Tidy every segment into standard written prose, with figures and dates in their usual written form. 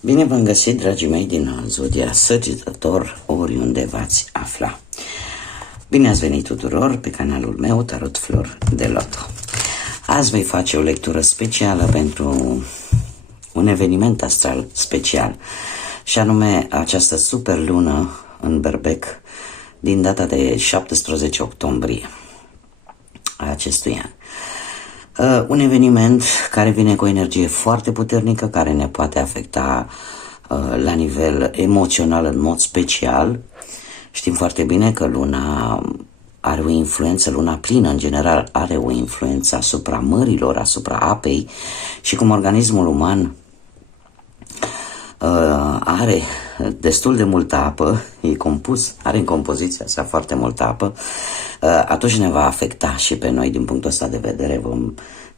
Bine v-am găsit, dragii mei, din Zodia Săgetător, oriunde v-ați afla. Bine ați venit tuturor pe canalul meu, Tarot Flor de Loto. Azi voi face o lectură specială pentru un eveniment astral special, și anume această super lună în Berbec din data de 17 octombrie a acestui an. Un eveniment care vine cu o energie foarte puternică, care ne poate afecta la nivel emoțional în mod special. Știm foarte bine că luna are o influență, luna plină în general are o influență asupra mărilor, asupra apei, și cum organismul uman are destul de multă apă, e compus, are în compoziția sa foarte multă apă, atunci ne va afecta și pe noi din punctul ăsta de vedere. Vom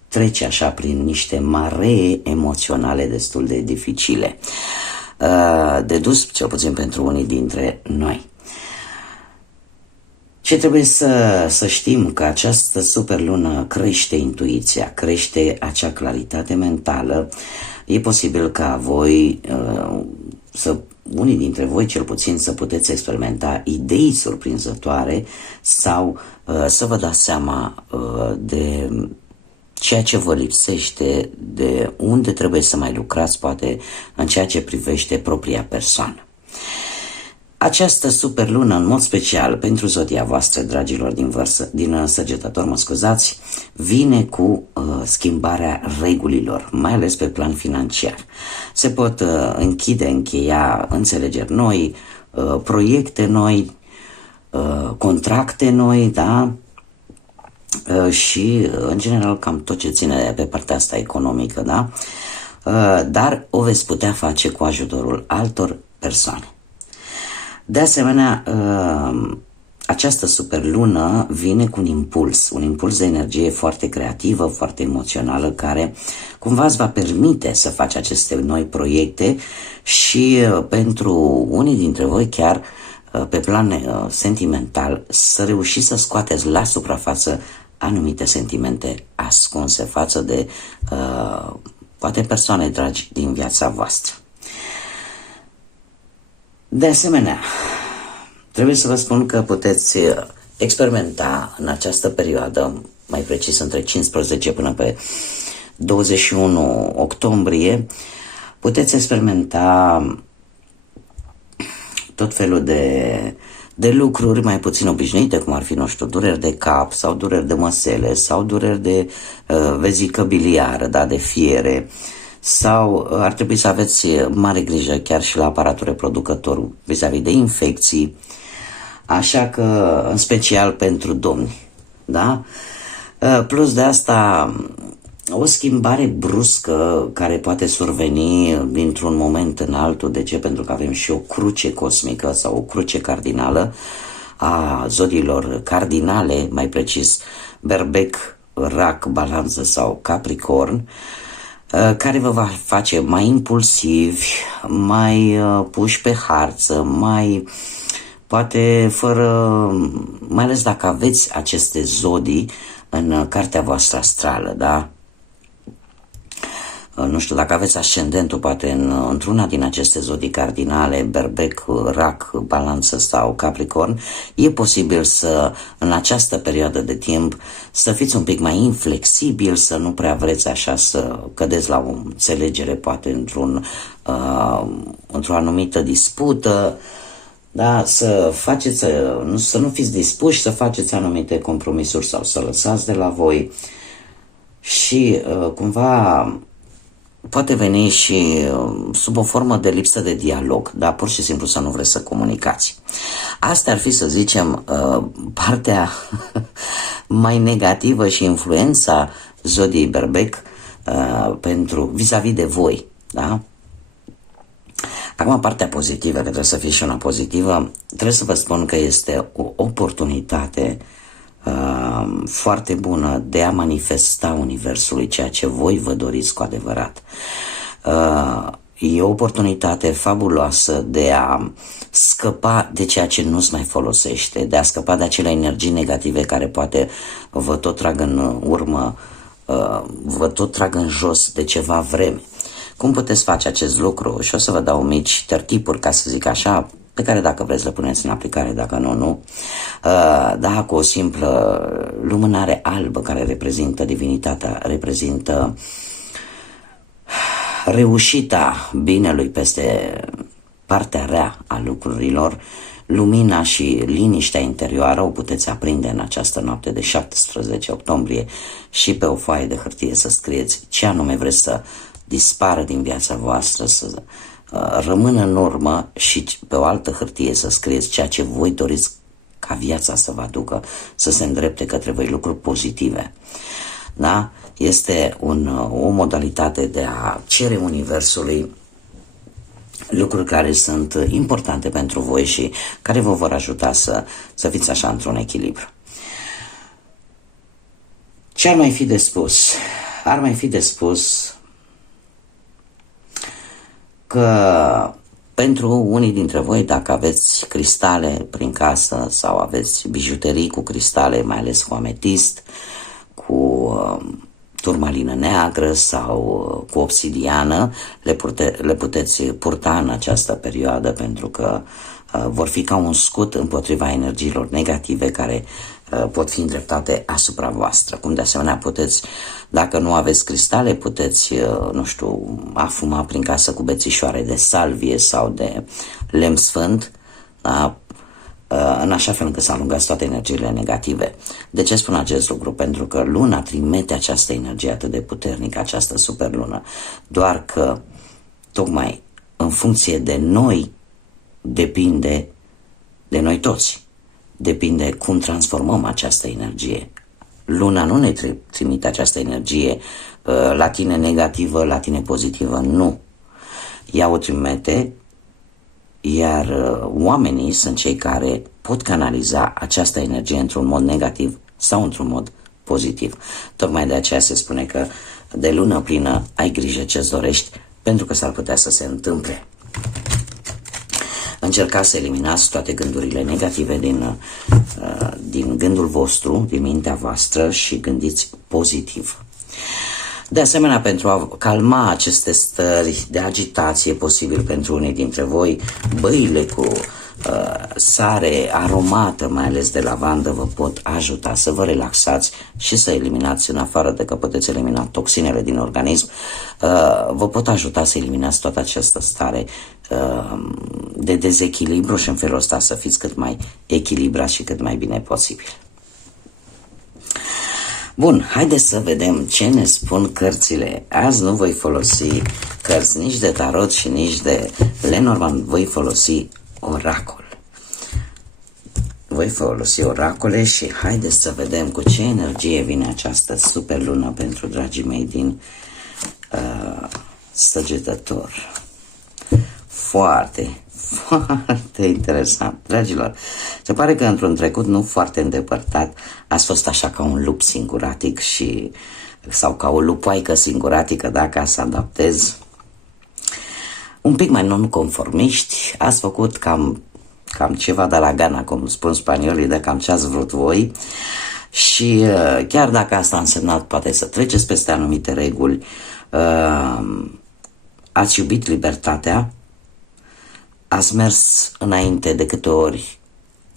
trece așa prin niște maree emoționale destul de dificile, de dus, cel puțin pentru unii dintre noi. Ce trebuie să știm? Că această superlună crește intuiția, crește acea claritate mentală. E posibil ca voi, unii dintre voi cel puțin, să puteți experimenta idei surprinzătoare sau să vă dați seama de ceea ce vă lipsește, de unde trebuie să mai lucrați, poate în ceea ce privește propria persoană. Această superlună, în mod special pentru zodia voastră, dragilor din Săgetător, vine cu schimbarea regulilor, mai ales pe plan financiar. Se pot încheia înțelegeri noi, proiecte noi, contracte noi, da? Și, în general, cam tot ce ține pe partea asta economică, da? Dar o veți putea face cu ajutorul altor persoane. De asemenea, această superlună vine cu un impuls de energie foarte creativă, foarte emoțională, care cumva îți va permite să faci aceste noi proiecte și pentru unii dintre voi chiar pe plan sentimental să reușiți să scoateți la suprafață anumite sentimente ascunse față de poate persoane dragi din viața voastră. De asemenea, trebuie să vă spun că puteți experimenta în această perioadă, mai precis între 15 până pe 21 octombrie, puteți experimenta tot felul de lucruri mai puțin obișnuite, cum ar fi, nu știu, dureri de cap sau dureri de măsele sau dureri de vezică biliară, da, de fiere, sau ar trebui să aveți mare grijă chiar și la aparatul reproducător vis-a-vis de infecții, așa că în special pentru domni, da? Plus de asta, o schimbare bruscă care poate surveni dintr-un moment în altul. De ce? Pentru că avem și o cruce cosmică sau o cruce cardinală a zodiilor cardinale, mai precis Berbec, Rac, Balanță sau Capricorn, care vă va face mai impulsivi, mai puși pe harță, mai poate mai ales dacă aveți aceste zodii în cartea voastră astrală, da? Nu știu, dacă aveți ascendentul poate într-una din aceste zodii cardinale, Berbec, Rac, Balanță sau Capricorn, e posibil să, în această perioadă de timp, să fiți un pic mai inflexibil, să nu prea vreți așa să cădeți la o înțelegere, poate într-o anumită dispută, da? Să nu fiți dispuși să faceți anumite compromisuri sau să lăsați de la voi și cumva poate veni și sub o formă de lipsă de dialog, da? Pur și simplu să nu vreți să comunicați. Asta ar fi, să zicem, partea mai negativă și influența zodiei Berbec pentru vis-a-vis de voi, da? Acum, partea pozitivă, că trebuie să fie și una pozitivă, trebuie să vă spun că este o oportunitate foarte bună de a manifesta Universului ceea ce voi vă doriți cu adevărat. E o oportunitate fabuloasă de a scăpa de ceea ce nu-ți mai folosește, de a scăpa de acele energii negative care poate vă tot trag în urmă, vă tot trag în jos de ceva vreme. Cum puteți face acest lucru? Și o să vă dau mici tertipuri, ca să zic așa, pe care dacă vreți le puneți în aplicare, dacă nu, nu. Da, cu o simplă lumânare albă care reprezintă divinitatea, reprezintă reușita binelui peste partea rea a lucrurilor, lumina și liniștea interioară o puteți aprinde în această noapte de 17 octombrie și pe o foaie de hârtie să scrieți ce anume vreți să dispară din viața voastră, să rămână în urmă, și pe o altă hârtie să scrieți ceea ce voi doriți ca viața să vă aducă, să se îndrepte către voi, lucruri pozitive. Da? Este o modalitate de a cere Universului lucruri care sunt importante pentru voi și care vă vor ajuta să fiți așa într-un echilibru. Ce ar mai fi de spus? Ar mai fi de spus că pentru unii dintre voi, dacă aveți cristale prin casă sau aveți bijuterii cu cristale, mai ales cu ametist, cu turmalină neagră sau cu obsidiană, le puteți purta în această perioadă, pentru că vor fi ca un scut împotriva energiilor negative care pot fi îndreptate asupra voastră. Cum de asemenea puteți, dacă nu aveți cristale, puteți, nu știu, afuma prin casă cu bețișoare de salvie sau de lemn sfânt, da? În așa fel încât să alungați toate energiile negative. De ce spun acest lucru? Pentru că luna trimite această energie atât de puternică, această superlună, doar că tocmai în funcție de noi depinde de noi toți. Depinde cum transformăm această energie. Luna nu ne trimite această energie la tine negativă, la tine pozitivă, nu. Ea o trimite, iar oamenii sunt cei care pot canaliza această energie într-un mod negativ sau într-un mod pozitiv. Tocmai de aceea se spune că de lună plină ai grijă ce-ți dorești, pentru că s-ar putea să se întâmple. Încercați să eliminați toate gândurile negative din gândul vostru, din mintea voastră, și gândiți pozitiv. De asemenea, pentru a calma aceste stări de agitație posibil pentru unii dintre voi, băile cu sare aromată, mai ales de lavandă, vă pot ajuta să vă relaxați și să eliminați, în afară de că puteți elimina toxinele din organism, vă pot ajuta să eliminați toată această stare de dezechilibru și în felul ăsta să fiți cât mai echilibrați și cât mai bine posibil. Bun, haideți să vedem ce ne spun cărțile. Azi nu voi folosi cărți nici de tarot și nici de Lenormand, voi folosi oracol. Voi folosi oracole și haideți să vedem cu ce energie vine această superlună pentru dragii mei din Săgetător. Foarte interesant, dragilor. Se pare că într-un trecut nu foarte îndepărtat ați fost așa ca un lup singuratic sau ca o lupoaică singuratică, dacă să adaptez, un pic mai non-conformiști. Ați făcut cam ceva de la gana, cum spun spaniolii, de cam ce ați vrut voi. Și chiar dacă asta a însemnat poate să treceți peste anumite reguli, ați iubit libertatea, ați mers înainte de câte ori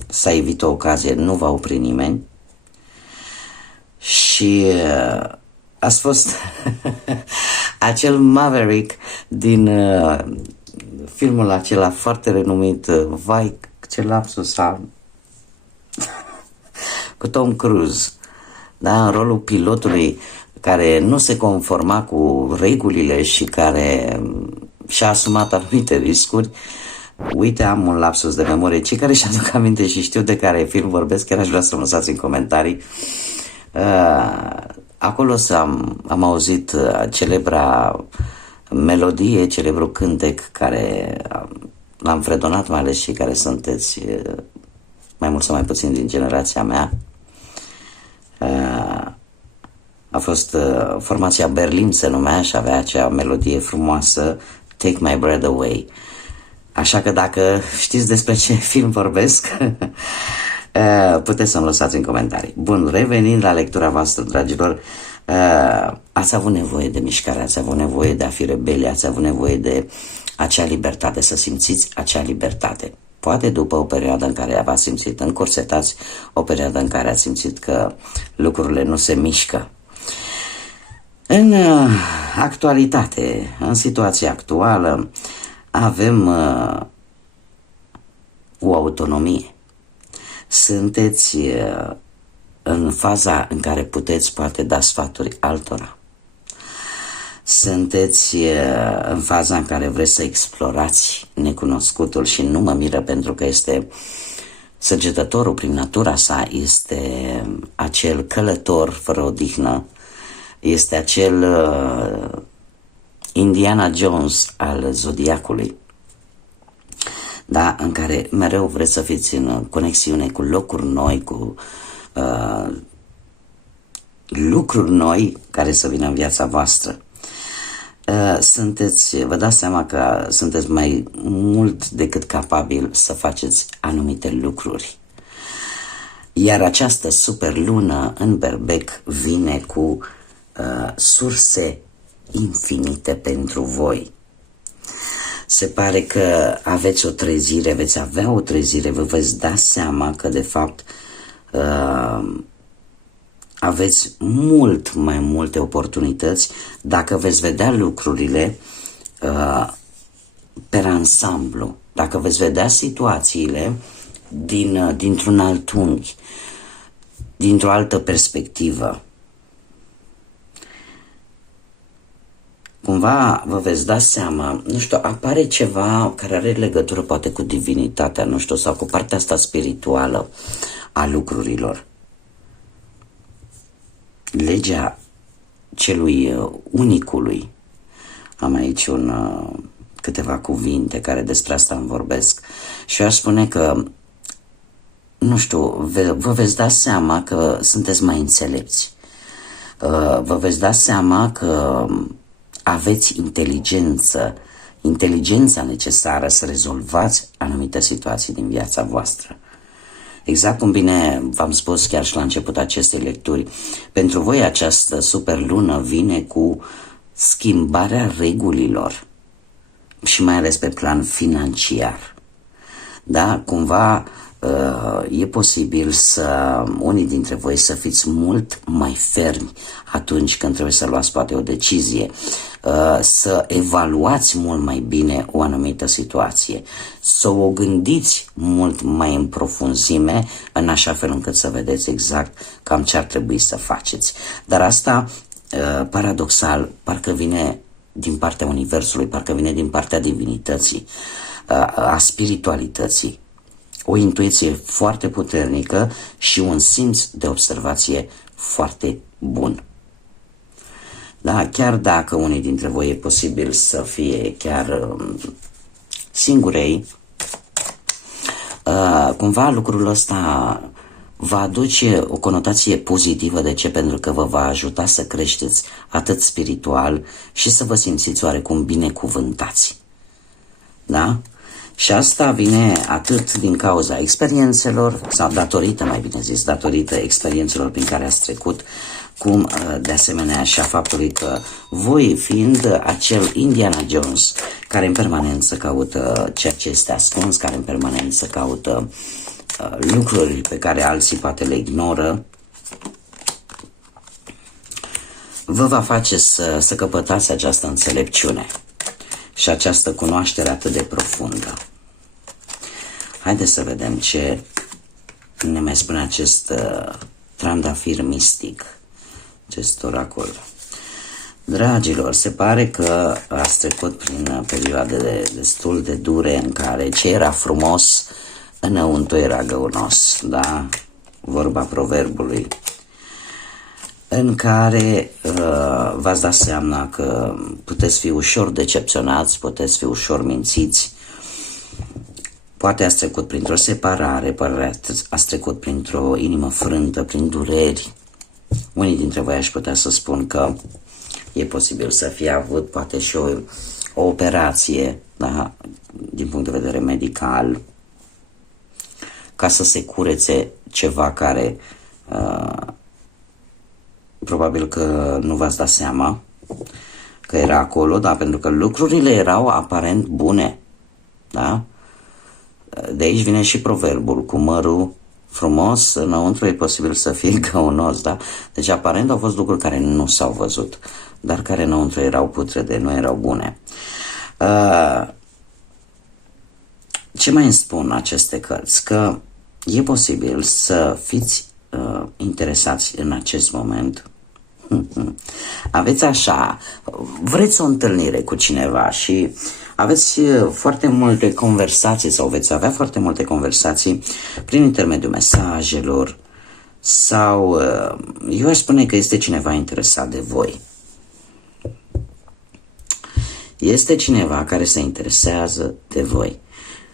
s-a evit o ocazie, nu va opri nimeni, și ați fost acel Maverick din filmul acela foarte renumit, vai, ce lapsus am, cu Tom Cruise, da, în rolul pilotului care nu se conforma cu regulile și care și-a asumat anumite riscuri. Uite, am un lapsus de memorie. Cei care și-aduc aminte și știu de care film vorbesc, chiar aș vrea să-mi lăsați în comentarii. Acolo am auzit celebra melodie, celebrul cântec care l-am fredonat, mai ales cei care sunteți mai mult sau mai puțin din generația mea. A fost formația Berlin, se numea, și avea acea melodie frumoasă, Take My Breath Away. Așa că dacă știți despre ce film vorbesc, puteți să-mi lăsați în comentarii. Bun, revenind la lectura voastră, dragilor, ați avut nevoie de mișcare, ați avut nevoie de a fi rebeli, ați avut nevoie de acea libertate, să simțiți acea libertate. Poate după o perioadă în care v-ați simțit încorsetați, o perioadă în care ați simțit că lucrurile nu se mișcă. În actualitate, în situația actuală, avem o autonomie. Sunteți în faza în care puteți poate da sfaturi altora. Sunteți în faza în care vreți să explorați necunoscutul și nu mă miră pentru că este săgetătorul prin natura sa, este acel călător fără odihnă, este acel Indiana Jones al zodiacului, da, în care mereu vreți să fiți în conexiune cu locuri noi, cu lucruri noi care să vină în viața voastră. Vă dați seama că sunteți mai mult decât capabil să faceți anumite lucruri. Iar această superlună în Berbec vine cu surse infinite pentru voi. Se pare că aveți o trezire, veți avea o trezire, vă veți da seama că de fapt aveți mult mai multe oportunități dacă veți vedea lucrurile pe ansamblu, dacă veți vedea situațiile dintr-un alt unghi, dintr-o altă perspectivă. Cumva vă veți da seama, nu știu, apare ceva care are legătură poate cu divinitatea, nu știu, sau cu partea asta spirituală a lucrurilor. Legea celui unicului. Am aici câteva cuvinte care despre asta îmi vorbesc. Și eu aș spune că, nu știu, vă veți da seama că sunteți mai înțelepți. Vă veți da seama că aveți inteligența necesară să rezolvați anumite situații din viața voastră. Exact cum bine v-am spus chiar și la început acestei lecturi, pentru voi această superlună vine cu schimbarea regulilor și mai ales pe plan financiar. Da, cumva e posibil să unii dintre voi să fiți mult mai fermi atunci când trebuie să luați poate o decizie, să evaluați mult mai bine o anumită situație, să o gândiți mult mai în profunzime, în așa fel încât să vedeți exact cam ce ar trebui să faceți. Dar asta, paradoxal, parcă vine din partea Universului, parcă vine din partea divinității, a spiritualității. O intuiție foarte puternică și un simț de observație foarte bun. Da, chiar dacă unii dintre voi e posibil să fie chiar singurei, cumva lucrul ăsta va aduce o conotație pozitivă. De ce? Pentru că vă va ajuta să creșteți atât spiritual și să vă simțiți oarecum binecuvântați. Da? Și asta vine atât din cauza experiențelor, sau datorită experiențelor prin care ați trecut, cum de asemenea și a faptului că voi fiind acel Indiana Jones care în permanență caută ceea ce este ascuns, care în permanență caută lucruri pe care alții poate le ignoră, vă va face să căpătați această înțelepciune și această cunoaștere atât de profundă. Haideți să vedem ce ne mai spune acest trandafir mistic, acest oracol. Dragilor, se pare că ați trecut prin perioade destul de dure în care ce era frumos înăuntru era găunos, da? Vorba proverbului, în care v-ați dat seama că puteți fi ușor decepționați, puteți fi ușor mințiți, poate ați trecut printr-o separare, poate ați trecut printr-o inimă frântă, prin dureri. Unii dintre voi aș putea să spun că e posibil să fie avut poate și o operație, da, din punct de vedere medical, ca să se curețe ceva care probabil că nu v-ați dat seama că era acolo, da, pentru că lucrurile erau aparent bune, da? De aici vine și proverbul, cu mărul frumos, înăuntru e posibil să fie găunos, da? Deci aparent au fost lucruri care nu s-au văzut, dar care înăuntru erau putrede, nu erau bune. Ce mai îmi spun aceste cărți? Că e posibil să fiți interesați în acest moment. Aveți așa, vreți o întâlnire cu cineva și aveți foarte multe conversații sau veți avea foarte multe conversații prin intermediul mesajelor sau eu aș spune că este cineva interesat de voi. Este cineva care se interesează de voi,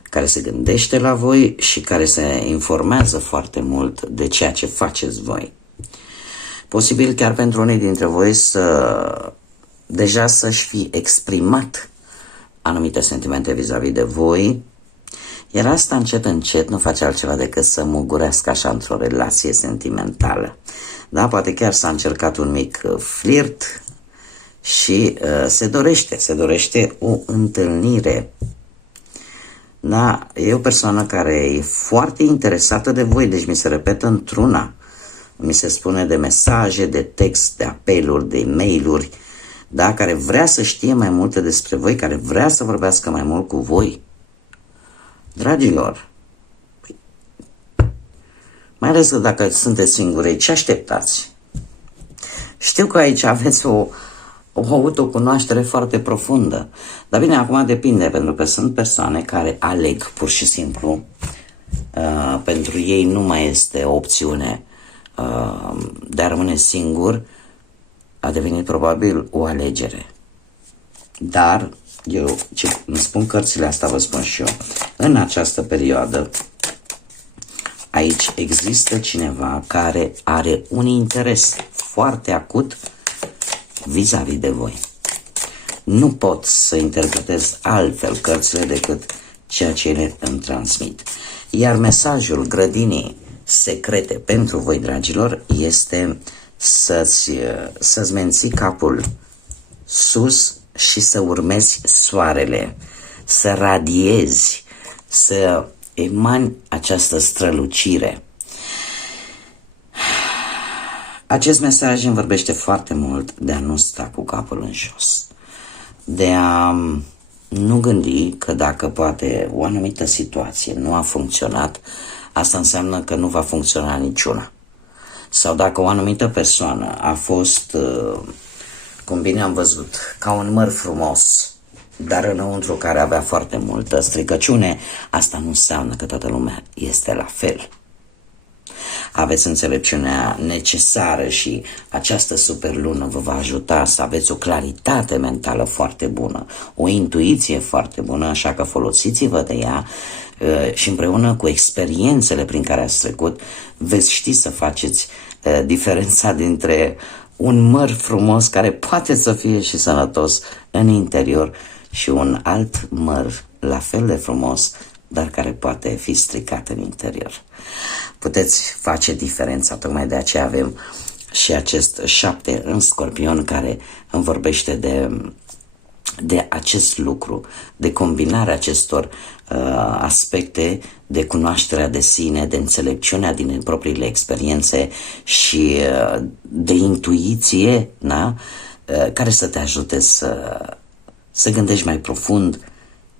care se gândește la voi și care se informează foarte mult de ceea ce faceți voi. Posibil chiar pentru unii dintre voi deja să-și fi exprimat anumite sentimente vis-a-vis de voi, iar asta încet, încet nu face altceva decât să mugurească așa într-o relație sentimentală. Da, poate chiar s-a încercat un mic flirt și se dorește o întâlnire. Da, e o persoană care e foarte interesată de voi, deci mi se repetă într-una. Mi se spune de mesaje, de text, de apeluri, de e-mail-uri, da, care vrea să știe mai multe despre voi, care vrea să vorbească mai mult cu voi. Dragilor, mai ales dacă sunteți singuri, ce așteptați? Știu că aici aveți o autocunoaștere foarte profundă, dar bine, acum depinde, pentru că sunt persoane care aleg pur și simplu, pentru ei nu mai este o opțiune de a rămâne singur, a devenit probabil o alegere. Dar eu ce îmi spun cărțile astea, vă spun și eu, în această perioadă aici există cineva care are un interes foarte acut vis-a-vis de voi. Nu pot să interpretez altfel cărțile decât ceea ce ele îmi transmit. Iar mesajul grădinii secrete pentru voi, dragilor, este să-ți menții capul sus și să urmezi soarele, să radiezi, să emani această strălucire. Acest mesaj îmi vorbește foarte mult de a nu sta cu capul în jos, de a nu gândi că dacă poate o anumită situație nu a funcționat, asta înseamnă că nu va funcționa niciuna. Sau dacă o anumită persoană a fost, cum bine am văzut, ca un măr frumos, dar înăuntru care avea foarte multă stricăciune, asta nu înseamnă că toată lumea este la fel. Aveți înțelepciunea necesară și această superlună vă va ajuta să aveți o claritate mentală foarte bună, o intuiție foarte bună, așa că folosiți-vă de ea și împreună cu experiențele prin care ați trecut veți ști să faceți diferența dintre un măr frumos care poate să fie și sănătos în interior și un alt măr la fel de frumos, dar care poate fi stricat în interior. Puteți face diferența, tocmai de aceea avem și acest 7 în Scorpion care îmi vorbește de acest lucru, de combinarea acestor aspecte de cunoașterea de sine, de înțelepciunea din propriile experiențe și de intuiție, da? Care să te ajute să gândești mai profund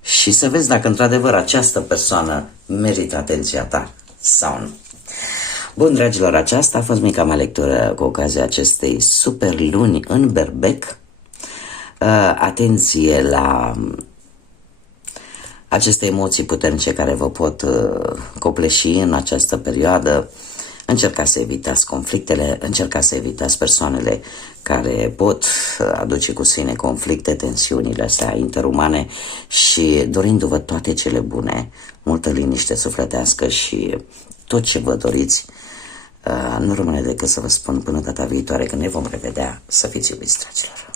și să vezi dacă într-adevăr această persoană merită atenția ta sau nu. Bun, dragilor, aceasta a fost mica mea lectură cu ocazia acestei super luni în Berbec. Atenție la aceste emoții puternice care vă pot copleși în această perioadă. Încercați să evitați conflictele, încercați să evitați persoanele care pot aduce cu sine conflicte, tensiunile astea interumane și dorindu-vă toate cele bune, multă liniște sufletească și tot ce vă doriți, nu rămâne decât să vă spun până data viitoare când ne vom revedea, să fiți iubiți, dragilor.